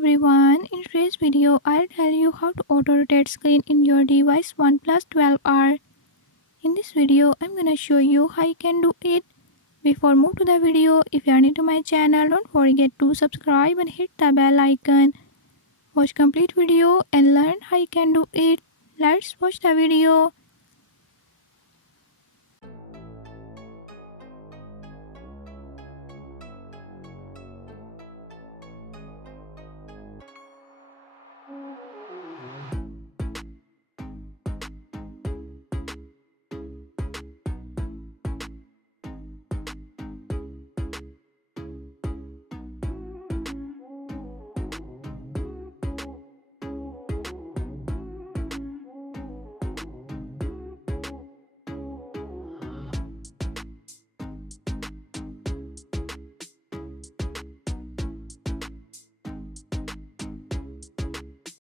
everyone, in today's video I'll tell you how to auto rotate screen in your device Oneplus 12R. In this video I'm gonna show you how you can do it. Before move to the video, if you are new to my channel, don't forget to subscribe and hit the bell icon. Watch complete video and learn how you can do it. Let's watch the video.